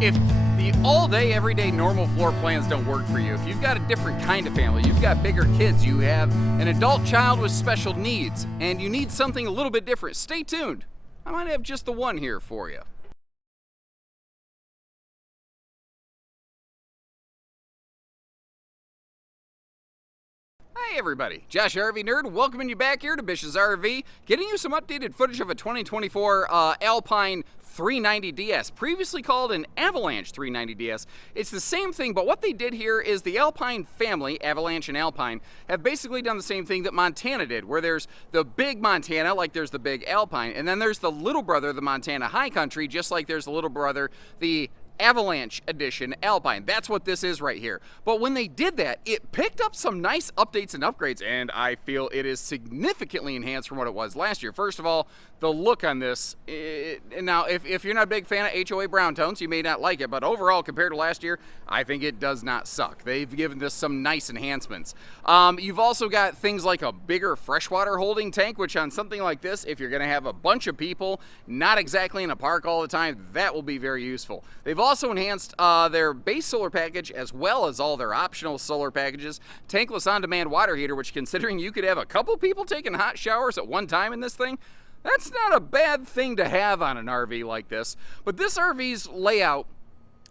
If the all-day, everyday, normal floor plans don't work for you, if you've got a different kind of family, you've got bigger kids, you have an adult child with special needs, and you need something a little bit different, stay tuned. I might have just the one here for you. Hey everybody, Josh RV Nerd, welcoming you back here to Bish's RV, getting you some updated footage of a 2024 Alpine 390DS, previously called an Avalanche 390DS. It's the same thing, but what they did here is the Alpine family, Avalanche and Alpine, have basically done the same thing that Montana did, where there's the big Montana, like there's the big Alpine, and then there's the little brother, the Montana High Country, just like there's the little brother, the Avalanche Edition Alpine. That's what this is right here. But when they did that, it picked up some nice updates and upgrades, and I feel it is significantly enhanced from what it was last year. First of all, the look on this, now if you're not a big fan of HOA brown tones, you may not like it, but overall, compared to last year, I think it does not suck. They've given this some nice enhancements. You've also got things like a bigger freshwater holding tank, which on something like this, if you're gonna have a bunch of people, not exactly in a park all the time, that will be very useful. They've also enhanced their base solar package as well as all their optional solar packages. Tankless on-demand water heater, which considering you could have a couple people taking hot showers at one time in this thing, that's not a bad thing to have on an RV like this. But this RV's layout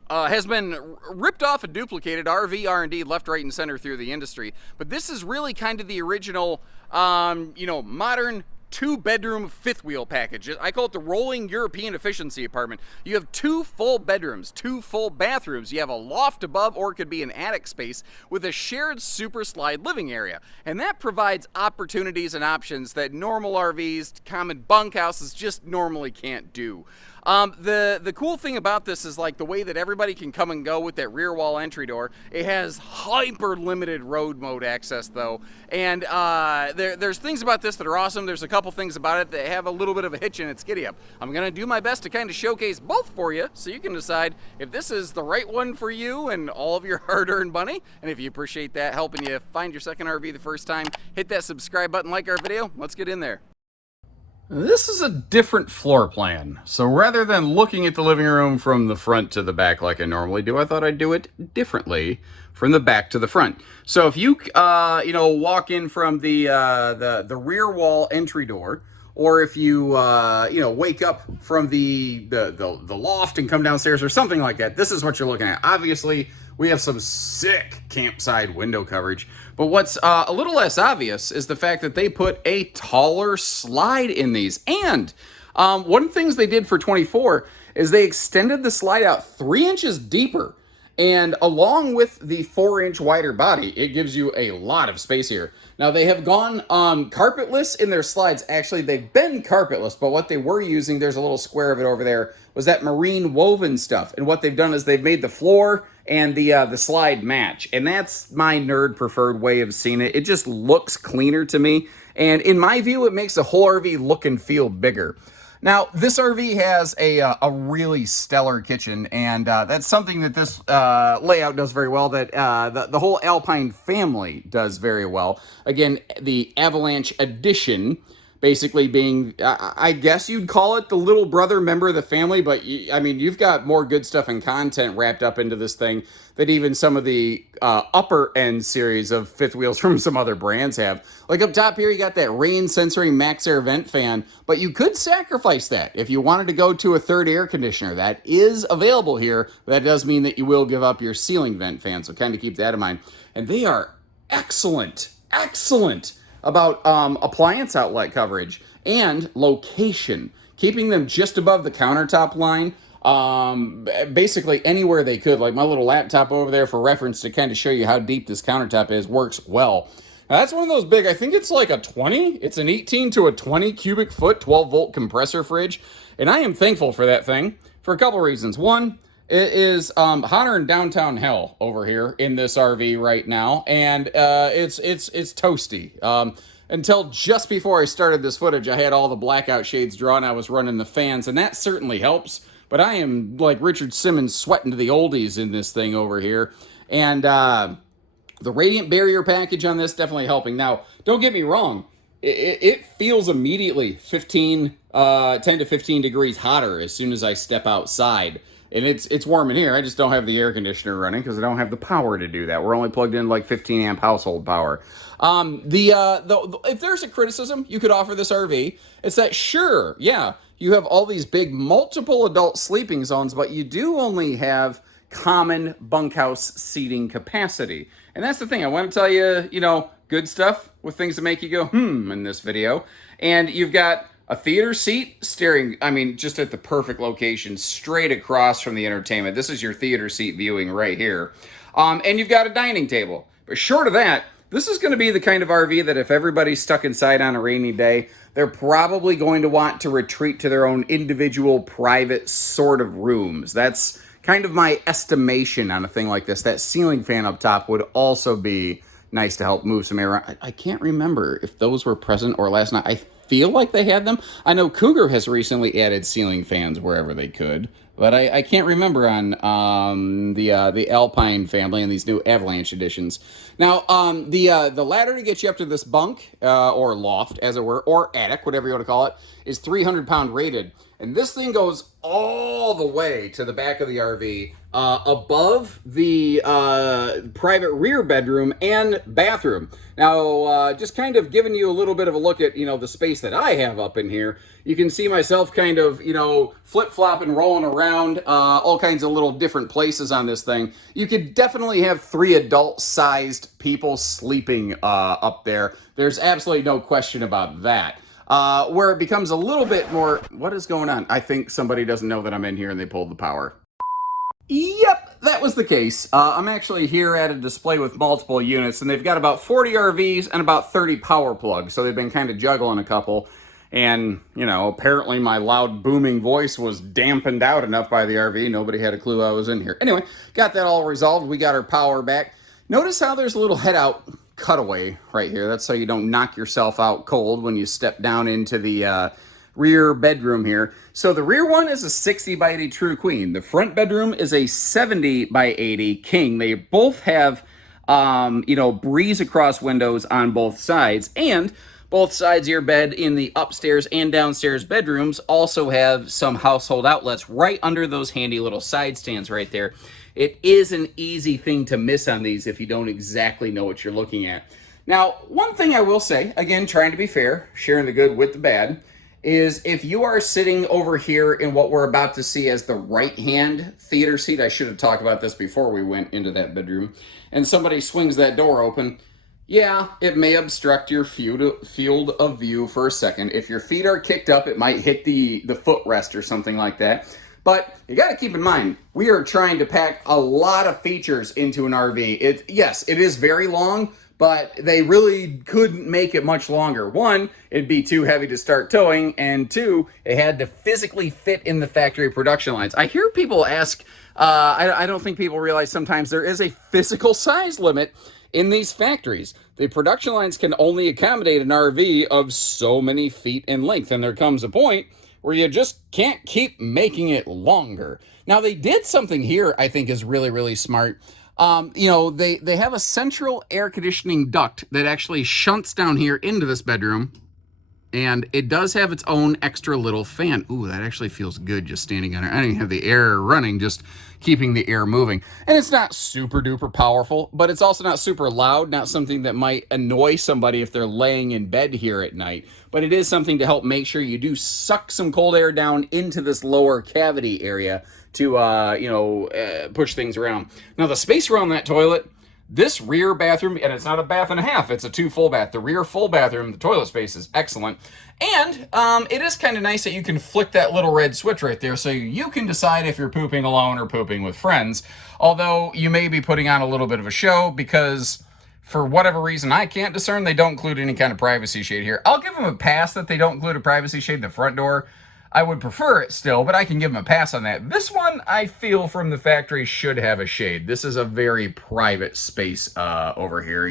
has been ripped off and duplicated RV R&D left, right, and center through the industry. But this is really kind of the original, modern two-bedroom fifth wheel package. I call it the rolling European efficiency apartment. You have two full bedrooms, two full bathrooms. You have a loft above, or it could be an attic space with a shared super slide living area. And that provides opportunities and options that normal RVs, common bunkhouses just normally can't do. The cool thing about this is like the way that everybody can come and go with that rear wall entry door. It has hyper limited road mode access though, and there's things about this that are awesome. There's a couple things about it that have a little bit of a hitch in its giddy up. I'm gonna do my best to kind of showcase both for you, so you can decide if this is the right one for you and all of your hard-earned money. And if you appreciate that helping you find your second RV the first time, hit that subscribe button, like our video. Let's get in there. This is a different floor plan, so rather than looking at the living room from the front to the back like I normally do, I thought I'd do it differently from the back to the front. So if you, walk in from the rear wall entry door, or if you, wake up from the loft and come downstairs or something like that, this is what you're looking at. Obviously, we have some sick campside window coverage, but what's a little less obvious is the fact that they put a taller slide in these. And one of the things they did for 24 is they extended the slide out 3 inches deeper. And along with the 4-inch wider body, it gives you a lot of space here. Now, they have gone carpetless in their slides. Actually, they've been carpetless, but what they were using, there's a little square of it over there, was that marine woven stuff. And what they've done is they've made the floor and the slide match. And that's my nerd preferred way of seeing it. It just looks cleaner to me. And in my view, it makes the whole RV look and feel bigger. Now, this RV has a really stellar kitchen, and that's something that this layout does very well, that the whole Alpine family does very well. Again, the Avalanche Edition basically being, I guess you'd call it the little brother member of the family, but you've got more good stuff and content wrapped up into this thing that even some of the upper end series of fifth wheels from some other brands have. Like up top here, you got that rain sensoring max air vent fan, but you could sacrifice that if you wanted to go to a third air conditioner. That is available here, but that does mean that you will give up your ceiling vent fan, so kind of keep that in mind. And they are excellent about appliance outlet coverage and location, keeping them just above the countertop line, basically anywhere they could. Like my little laptop over there for reference to kind of show you how deep this countertop is, works well. Now that's one of those big, I think it's like a 20, it's an 18 to a 20 cubic foot, 12 volt compressor fridge. And I am thankful for that thing for a couple reasons. One, it is hotter than downtown hell over here in this RV right now, and it's toasty. Until just before I started this footage, I had all the blackout shades drawn. I was running the fans, and that certainly helps. But I am like Richard Simmons sweating to the oldies in this thing over here. And the radiant barrier package on this definitely helping. Now, don't get me wrong. It feels immediately 10 to 15 degrees hotter as soon as I step outside. and it's warm in here. I just don't have the air conditioner running because I don't have the power to do that. We're only plugged in like 15 amp household power. If there's a criticism you could offer this RV, it's that sure, yeah, you have all these big multiple adult sleeping zones, but you do only have common bunkhouse seating capacity. And that's the thing. I want to tell you, good stuff with things that make you go, in this video. And you've got a theater seat staring, just at the perfect location, straight across from the entertainment. This is your theater seat viewing right here. And you've got a dining table. But short of that, this is going to be the kind of RV that if everybody's stuck inside on a rainy day, they're probably going to want to retreat to their own individual private sort of rooms. That's kind of my estimation on a thing like this. That ceiling fan up top would also be nice to help move some air around. I can't remember if those were present or last night. I feel like they had them. I know Cougar has recently added ceiling fans wherever they could, but I can't remember on the Alpine family and these new Avalanche editions. Now, the ladder to get you up to this bunk, or loft, as it were, or attic, whatever you want to call it, is 300-pound rated. And this thing goes all the way to the back of the RV, above the private rear bedroom and bathroom. Now, just kind of giving you a little bit of a look at, the space that I have up in here. You can see myself kind of, flip-flopping, rolling around, all kinds of little different places on this thing. You could definitely have 3 adult-sized people sleeping up there. There's absolutely no question about that. Where it becomes a little bit more, what is going on? I think somebody doesn't know that I'm in here and they pulled the power. Yep, that was the case. I'm actually here at a display with multiple units, and they've got about 40 RVs and about 30 power plugs, so they've been kind of juggling a couple. And, apparently my loud booming voice was dampened out enough by the RV. Nobody had a clue I was in here. Anyway, got that all resolved. We got our power back. Notice how there's a little head out cutaway right here. That's so you don't knock yourself out cold when you step down into the rear bedroom here. So the rear one is a 60 by 80 true queen. The front bedroom is a 70 by 80 king. They both have, breeze across windows on both sides, and both sides of your bed in the upstairs and downstairs bedrooms also have some household outlets right under those handy little side stands right there. It is an easy thing to miss on these if you don't exactly know what you're looking at. Now, one thing I will say, again, trying to be fair, sharing the good with the bad, is if you are sitting over here in what we're about to see as the right-hand theater seat, I should have talked about this before we went into that bedroom, and somebody swings that door open, yeah, it may obstruct your field of view for a second. If your feet are kicked up, it might hit the footrest or something like that. But you got to keep in mind, we are trying to pack a lot of features into an RV. Yes, it is very long, but they really couldn't make it much longer. One, it'd be too heavy to start towing, and two, it had to physically fit in the factory production lines. I hear people ask, I don't think people realize sometimes there is a physical size limit in these factories. The production lines can only accommodate an RV of so many feet in length, and there comes a point where you just can't keep making it longer. Now, they did something here I think is really, really smart. They have a central air conditioning duct that actually shunts down here into this bedroom, and it does have its own extra little fan. Ooh, that actually feels good just standing on it. I don't even have the air running, just keeping the air moving. And it's not super duper powerful, but it's also not super loud, not something that might annoy somebody if they're laying in bed here at night. But it is something to help make sure you do suck some cold air down into this lower cavity area to, push things around. Now, the space around that toilet, this rear bathroom, and it's not a bath and a half, it's a 2 full bath. The rear full bathroom, the toilet space is excellent. And it is kind of nice that you can flick that little red switch right there so you can decide if you're pooping alone or pooping with friends. Although you may be putting on a little bit of a show because for whatever reason I can't discern, they don't include any kind of privacy shade here. I'll give them a pass that they don't include a privacy shade in the front door. I would prefer it still, but I can give them a pass on that. This one, I feel from the factory, should have a shade. This is a very private space over here,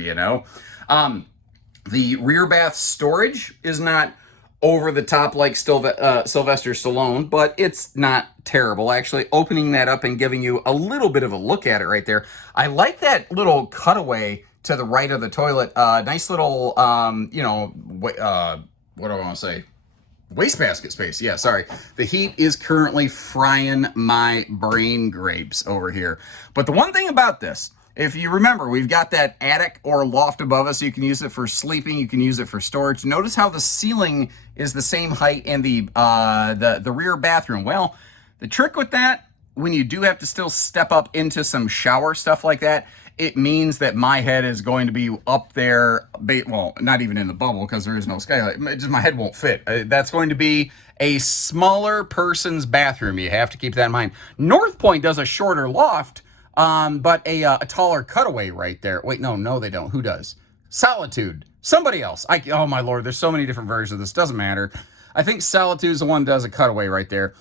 The rear bath storage is not over the top like Sylvester Stallone, but it's not terrible. Actually, opening that up and giving you a little bit of a look at it right there. I like that little cutaway to the right of the toilet. Nice little, what do I want to say? wastebasket space. Yeah, sorry. The heat is currently frying my brain grapes over here. But the one thing about this, if you remember, we've got that attic or loft above us. You can use it for sleeping. You can use it for storage. Notice how the ceiling is the same height in the rear bathroom. Well, the trick with that, when you do have to still step up into some shower stuff like that, it means that my head is going to be up there, well, not even in the bubble because there is no skylight. Just my head won't fit. That's going to be a smaller person's bathroom. You have to keep that in mind. North Point does a shorter loft, but a taller cutaway right there. Wait, no, they don't. Who does? Solitude. Somebody else. Oh, my Lord. There's so many different versions of this. Doesn't matter. I think Solitude's the one that does a cutaway right there.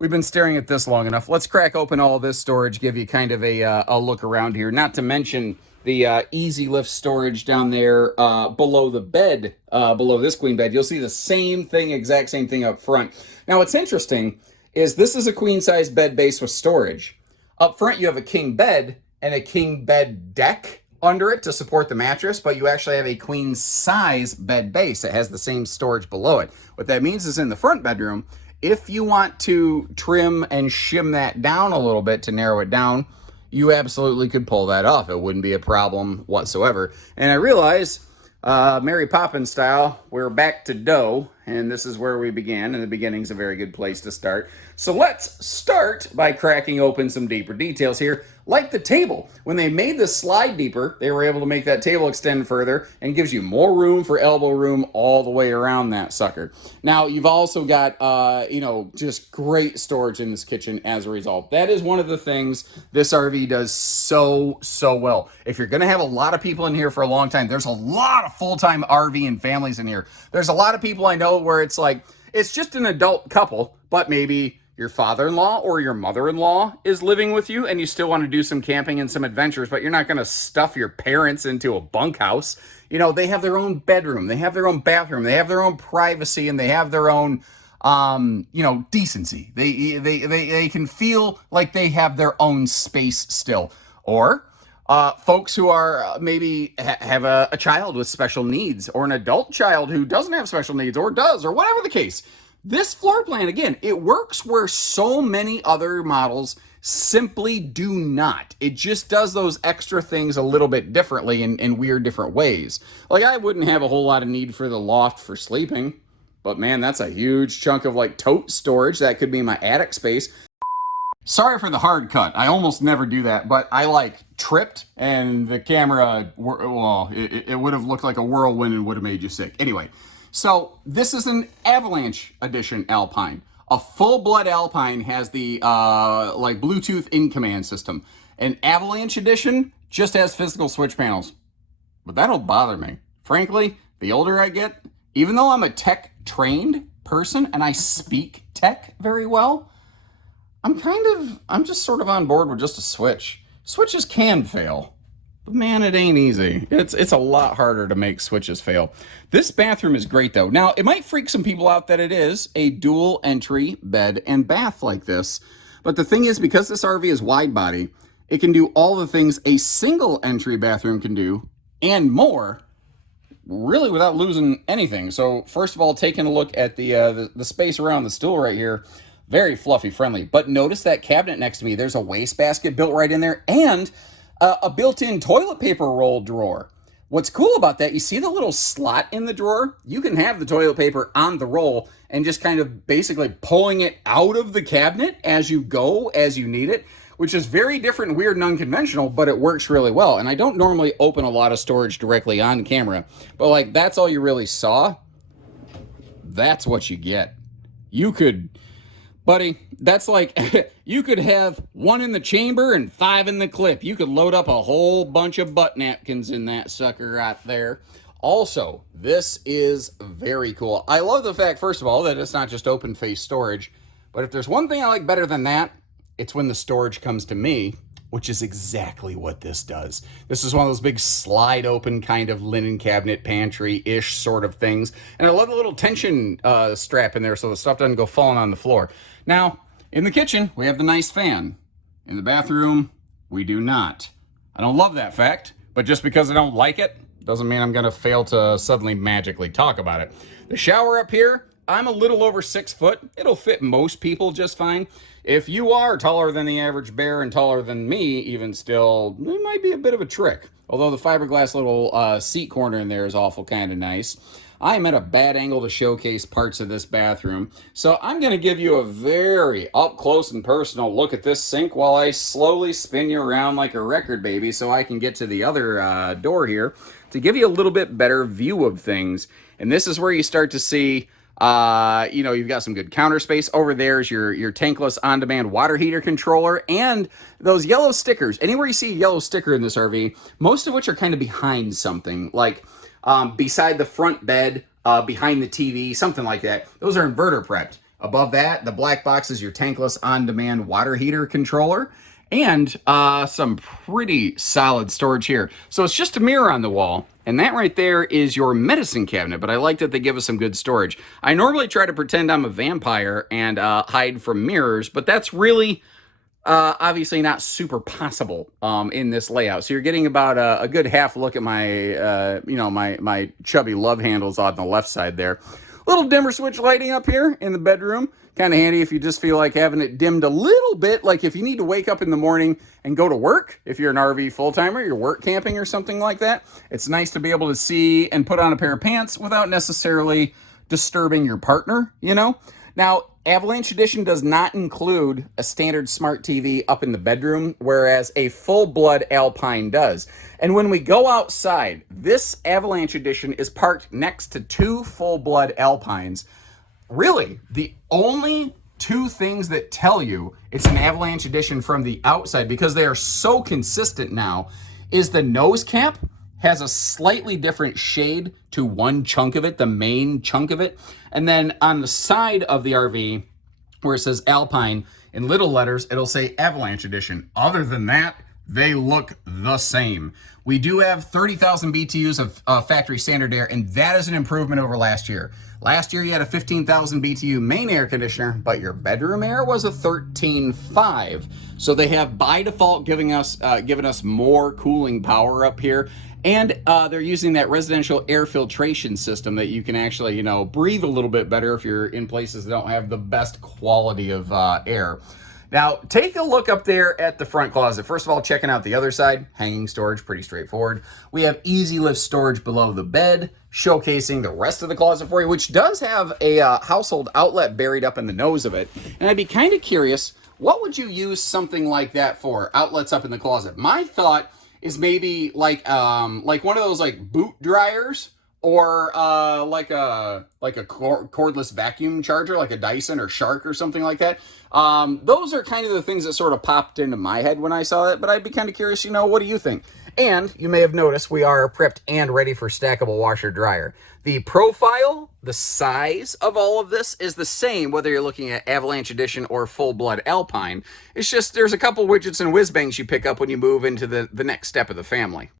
We've been staring at this long enough. Let's crack open all this storage, give you kind of a look around here. Not to mention the easy lift storage down there below the bed, below this queen bed. You'll see the same thing, exact same thing up front. Now, what's interesting is this is a queen size bed base with storage. Up front, you have a king bed and a king bed deck under it to support the mattress, but you actually have a queen size bed base that has the same storage below it. What that means is in the front bedroom, if you want to trim and shim that down a little bit to narrow it down, you absolutely could pull that off. It wouldn't be a problem whatsoever. And I realize, Mary Poppins style, we're back to dough, and this is where we began, and the beginning's a very good place to start. So let's start by cracking open some deeper details here, like the table. When they made this slide deeper, they were able to make that table extend further and gives you more room for elbow room all the way around that sucker. Now, you've also got, just great storage in this kitchen as a result. That is one of the things this RV does so well. If you're going to have a lot of people in here for a long time, there's a lot of full-time RV and families in here. There's a lot of people I know where it's like, it's just an adult couple, but maybe your father-in-law or your mother-in-law is living with you and you still want to do some camping and some adventures, but you're not going to stuff your parents into a bunkhouse. You know, they have their own bedroom, they have their own bathroom, they have their own privacy, and they have their own, decency. They can feel like they have their own space still. Or folks who are maybe have a child with special needs, or an adult child who doesn't have special needs, or does, or whatever the case. This floor plan, again, it works where so many other models simply do not. It just does those extra things a little bit differently in weird different ways. Like, I wouldn't have a whole lot of need for the loft for sleeping, but man, that's a huge chunk of like tote storage. That could be my attic space. Sorry for the hard cut. I almost never do that, but I like tripped and the camera, well, it would have looked like a whirlwind and would have made you sick. Anyway, so this is an Avalanche edition Alpine. A full-blood Alpine has the like Bluetooth in-command system. An Avalanche edition just has physical switch panels, but that don't bother me. Frankly, the older I get, even though I'm a tech-trained person and I speak tech very well, I'm just sort of on board with just a switch. Switches can fail, but man, it ain't easy. It's a lot harder to make switches fail. This bathroom is great though. Now, it might freak some people out that it is a dual entry bed and bath like this, but the thing is, because this RV is wide body, it can do all the things a single entry bathroom can do and more, really without losing anything. So first of all, taking a look at the space around the stool right here, very fluffy friendly. But notice that cabinet next to me, there's a wastebasket built right in there and a built-in toilet paper roll drawer. What's cool about that, you see the little slot in the drawer? You can have the toilet paper on the roll and just kind of basically pulling it out of the cabinet as you go, as you need it, which is very different, weird, and unconventional, but it works really well. And I don't normally open a lot of storage directly on camera, but like, that's all you really saw. That's what you get. You could, buddy, that's like, you could have 1 in the chamber and 5 in the clip. You could load up a whole bunch of butt napkins in that sucker right there. Also, this is very cool. I love the fact, first of all, that it's not just open face storage, but if there's one thing I like better than that, it's when the storage comes to me, which is exactly what this does. This is one of those big slide open kind of linen cabinet pantry-ish sort of things. And I love the little tension strap in there so the stuff doesn't go falling on the floor. Now, in the kitchen, we have the nice fan. In the bathroom, we do not. I don't love that fact, but just because I don't like it, doesn't mean I'm gonna fail to suddenly magically talk about it. The shower up here, I'm a little over 6 foot. It'll fit most people just fine. If you are taller than the average bear and taller than me, even still, it might be a bit of a trick. Although the fiberglass little seat corner in there is awful kind of nice. I am at a bad angle to showcase parts of this bathroom, so I'm going to give you a very up close and personal look at this sink while I slowly spin you around like a record baby so I can get to the other door here to give you a little bit better view of things. And this is where you start to see, you've got some good counter space. Over there's your tankless on-demand water heater controller and those yellow stickers. Anywhere you see a yellow sticker in this RV, most of which are kind of behind something, like beside the front bed, behind the TV, something like that. Those are inverter prepped. Above that, the black box is your tankless on-demand water heater controller and some pretty solid storage here. So it's just a mirror on the wall, and that right there is your medicine cabinet, but I like that they give us some good storage. I normally try to pretend I'm a vampire and hide from mirrors, but that's really obviously not super possible in this layout. So you're getting about a good half look at my, my chubby love handles on the left side there. Little dimmer switch lighting up here in the bedroom. Kind of handy if you just feel like having it dimmed a little bit, like if you need to wake up in the morning and go to work, if you're an RV full-timer, you're work camping or something like that. It's nice to be able to see and put on a pair of pants without necessarily disturbing your partner, you know? Now, Avalanche Edition does not include a standard smart TV up in the bedroom, whereas a full-blood Alpine does. And when we go outside, this Avalanche Edition is parked next to two full-blood Alpines. Really, the only two things that tell you it's an Avalanche Edition from the outside, because they are so consistent now, is the nose cap has a slightly different shade to one chunk of it, the main chunk of it. And then on the side of the RV, where it says Alpine, in little letters, it'll say Avalanche Edition. Other than that, they look the same. We do have 30,000 BTUs of factory standard air, and that is an improvement over last year. Last year, you had a 15,000 BTU main air conditioner, but your bedroom air was a 13.5. So they have, by default, given us more cooling power up here. And they're using that residential air filtration system that you can actually, breathe a little bit better if you're in places that don't have the best quality of air. Now, take a look up there at the front closet. First of all, checking out the other side, hanging storage, pretty straightforward. We have easy lift storage below the bed, showcasing the rest of the closet for you, which does have a household outlet buried up in the nose of it. And I'd be kind of curious, what would you use something like that for, outlets up in the closet? My thought is maybe like one of those like boot dryers, or like a cordless vacuum charger, like a Dyson or Shark or something like that. Those are kind of the things that sort of popped into my head when I saw that, but I'd be kind of curious, what do you think? And you may have noticed we are prepped and ready for stackable washer dryer. The profile, the size of all of this is the same whether you're looking at Avalanche Edition or full-blood Alpine. It's just there's a couple widgets and whiz-bangs you pick up when you move into the next step of the family.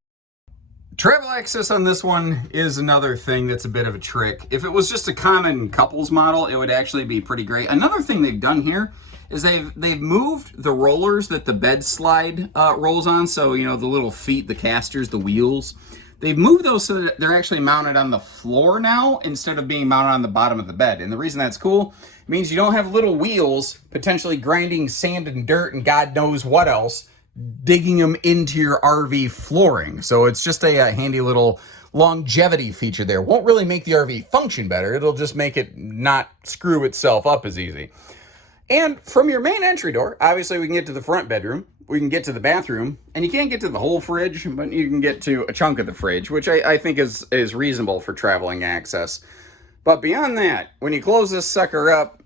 Travel access on this one is another thing that's a bit of a trick. If it was just a common couples model, it would actually be pretty great. Another thing they've done here is they've moved the rollers that the bed slide rolls on. So, the little feet, the casters, the wheels. They've moved those so that they're actually mounted on the floor now instead of being mounted on the bottom of the bed. And the reason that's cool, it means you don't have little wheels potentially grinding sand and dirt and God knows what else, digging them into your RV flooring. So it's just a handy little longevity feature there. Won't really make the RV function better. It'll just make it not screw itself up as easy. And from your main entry door, obviously we can get to the front bedroom, we can get to the bathroom, and you can't get to the whole fridge, but you can get to a chunk of the fridge, which I think is reasonable for traveling access. But beyond that, when you close this sucker up,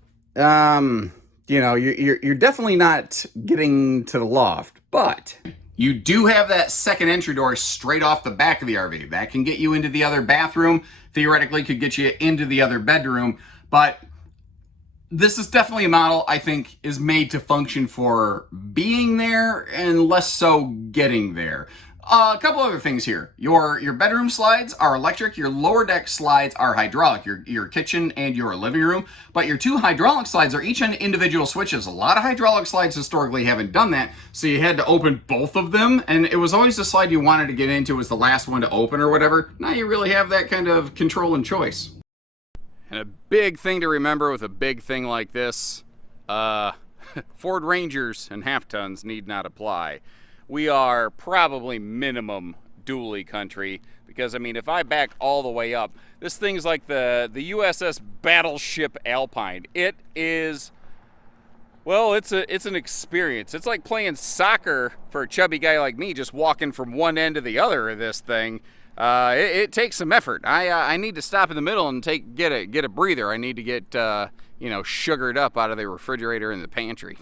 you're definitely not getting to the loft, but you do have that second entry door straight off the back of the RV. That can get you into the other bathroom, theoretically could get you into the other bedroom, but this is definitely a model I think is made to function for being there and less so getting there. A couple other things here. Your bedroom slides are electric. Your lower deck slides are hydraulic, your kitchen and your living room. But your two hydraulic slides are each on individual switches. A lot of hydraulic slides historically haven't done that, so you had to open both of them. And it was always the slide you wanted to get into was the last one to open or whatever. Now you really have that kind of control and choice. And a big thing to remember with a big thing like this, Ford Rangers and half tons need not apply. We are probably minimum dually country, because I mean, if I back all the way up, this thing's like the USS Battleship Alpine. It is, well, it's an experience. It's like playing soccer for a chubby guy like me, just walking from one end to the other of this thing. It takes some effort. I need to stop in the middle and get a breather. I need to get sugared up out of the refrigerator in the pantry.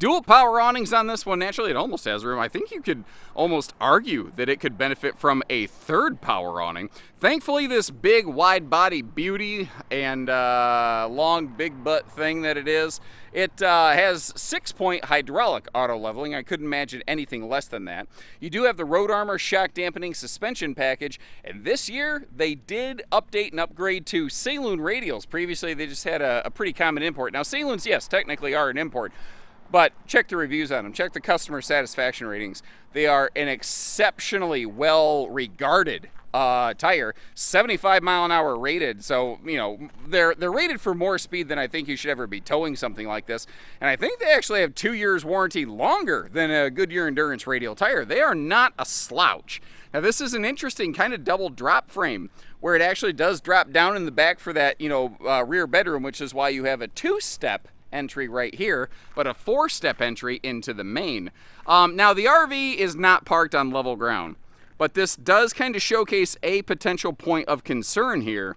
Dual power awnings on this one. Naturally, it almost has room. I think you could almost argue that it could benefit from a third power awning. Thankfully, this big wide body beauty and long big butt thing that it is, it has 6-point hydraulic auto leveling. I couldn't imagine anything less than that. You do have the Road Armor shock dampening suspension package, and this year they did update and upgrade to Saloon radials. Previously, they just had a pretty common import. Now, Saloons, yes, technically are an import, but check the reviews on them. Check the customer satisfaction ratings. They are an exceptionally well-regarded tire, 75 mile an hour rated. So, they're rated for more speed than I think you should ever be towing something like this. And I think they actually have 2 years warranty longer than a Goodyear Endurance radial tire. They are not a slouch. Now, this is an interesting kind of double drop frame where it actually does drop down in the back for that, rear bedroom, which is why you have a 2-step entry right here, but a 4-step entry into the main. Now, the RV is not parked on level ground, but this does kind of showcase a potential point of concern here,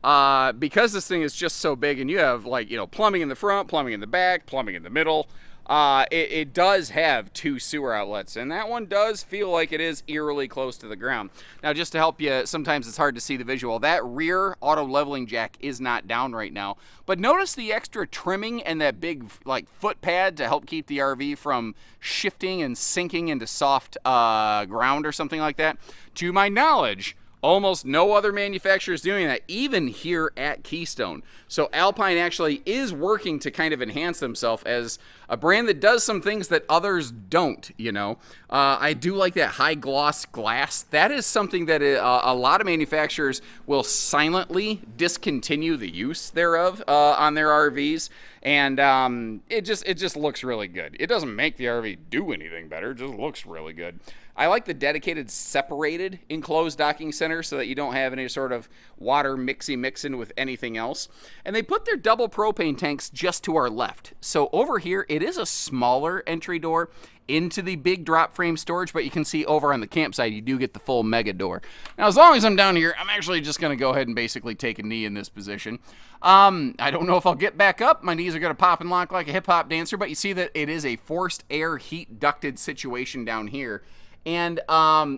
because this thing is just so big, and you have plumbing in the front, plumbing in the back, plumbing in the middle. It does have 2 sewer outlets, and that one does feel like it is eerily close to the ground. Now, just to help you, sometimes it's hard to see the visual. That rear auto leveling jack is not down right now, but notice the extra trimming and that big foot pad to help keep the RV from shifting and sinking into soft ground or something like that. To my knowledge, almost no other manufacturer is doing that, even here at Keystone. So Alpine actually is working to kind of enhance themselves as a brand that does some things that others don't, I do like that high gloss glass. That is something that a lot of manufacturers will silently discontinue the use thereof on their RVs. And it just looks really good. It doesn't make the RV do anything better. It just looks really good. I like the dedicated separated enclosed docking center so that you don't have any sort of water mixing with anything else. And they put their double propane tanks just to our left. So over here, it is a smaller entry door into the big drop frame storage, but you can see over on the campsite, you do get the full mega door. Now, as long as I'm down here, I'm actually just going to go ahead and basically take a knee in this position. I don't know if I'll get back up. My knees are going to pop and lock like a hip-hop dancer, but you see that it is a forced air heat ducted situation down here. And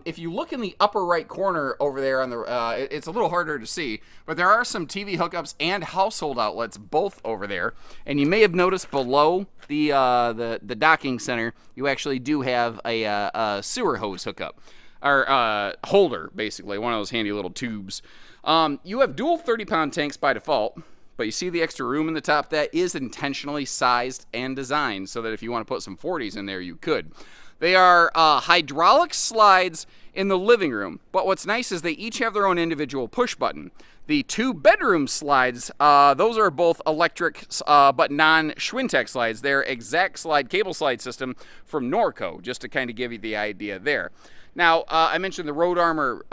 if you look in the upper right corner over there on the, it's a little harder to see, but there are some TV hookups and household outlets both over there. And you may have noticed below the docking center, you actually do have a sewer hose hookup, or holder, basically, one of those handy little tubes. You have dual 30-pound tanks by default, but you see the extra room in the top. That is intentionally sized and designed so that if you want to put some 40s in there, you could. They are hydraulic slides in the living room, but what's nice is they each have their own individual push button. The 2 bedroom slides, those are both electric but non-Schwintek slides. They're exact slide cable slide system from Norco, just to kind of give you the idea there. Now, I mentioned the Road Armor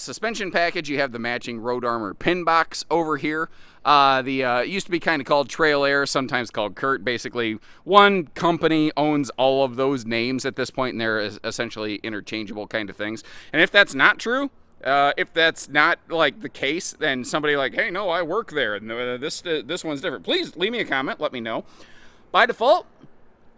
suspension package. You have the matching Road Armor pin box over here. It used to be kind of called Trail Air, sometimes called Kurt. Basically, one company owns all of those names at this point, and they're essentially interchangeable kind of things. And if that's not true, if that's not the case, then somebody hey, no, I work there, and this one's different. Please leave me a comment. Let me know. By default,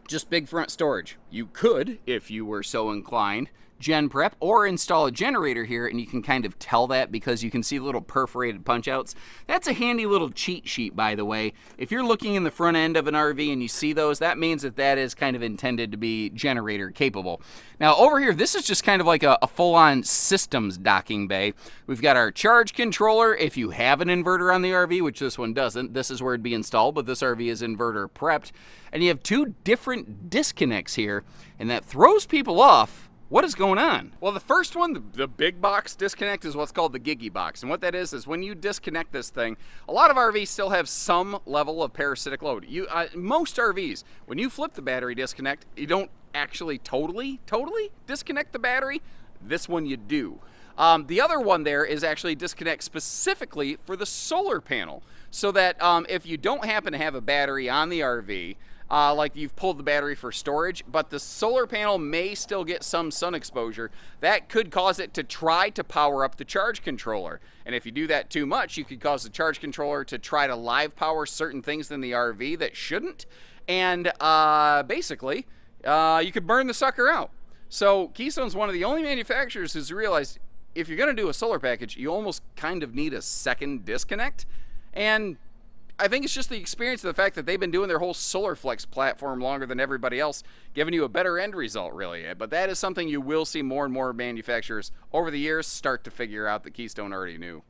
just big front storage. You could, if you were so inclined, gen prep or install a generator here, and you can kind of tell that because you can see little perforated punch outs. That's a handy little cheat sheet, by the way. If you're looking in the front end of an RV and you see those, that means that is kind of intended to be generator capable. Now over here, this is just kind of like a full-on systems docking bay. We've got our charge controller. If you have an inverter on the RV, which this one doesn't, this is where it'd be installed, but this RV is inverter prepped. And you have 2 different disconnects here, and that throws people off What is going on? Well, the first one, the big box disconnect, is what's called the Giggy box. And what that is when you disconnect this thing, a lot of RVs still have some level of parasitic load. Most RVs, when you flip the battery disconnect, you don't actually totally disconnect the battery. This one you do. The other one there is actually disconnect specifically for the solar panel, so that if you don't happen to have a battery on the RV, like you've pulled the battery for storage, but the solar panel may still get some sun exposure, that could cause it to try to power up the charge controller. And if you do that too much, you could cause the charge controller to try to live power certain things in the RV that shouldn't. And basically, you could burn the sucker out. So Keystone's one of the only manufacturers who's realized if you're going to do a solar package, you almost kind of need a second disconnect. And I think it's just the experience of the fact that they've been doing their whole SolarFlex platform longer than everybody else, giving you a better end result, really. But that is something you will see more and more manufacturers over the years start to figure out that Keystone already knew.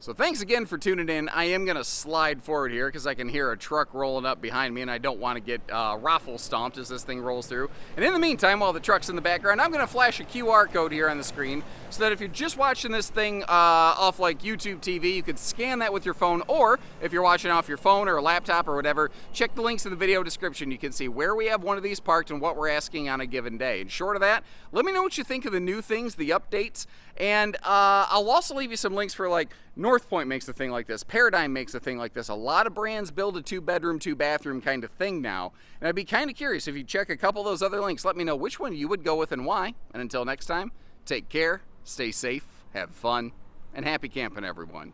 So thanks again for tuning in. I am going to slide forward here because I can hear a truck rolling up behind me, and I don't want to get raffle stomped as this thing rolls through. And in the meantime, while the truck's in the background, I'm going to flash a QR code here on the screen so that if you're just watching this thing off like YouTube TV, you could scan that with your phone, or if you're watching off your phone or a laptop or whatever, check the links in the video description. You can see where we have one of these parked and what we're asking on a given day. And short of that, let me know what you think of the new things, the updates, and I'll also leave you some links for like North Point makes a thing like this, Paradigm makes a thing like this. A lot of brands build a 2-bedroom, 2-bathroom kind of thing now. And I'd be kind of curious if you check a couple of those other links, let me know which one you would go with and why. And until next time, take care, stay safe, have fun, and happy camping, everyone.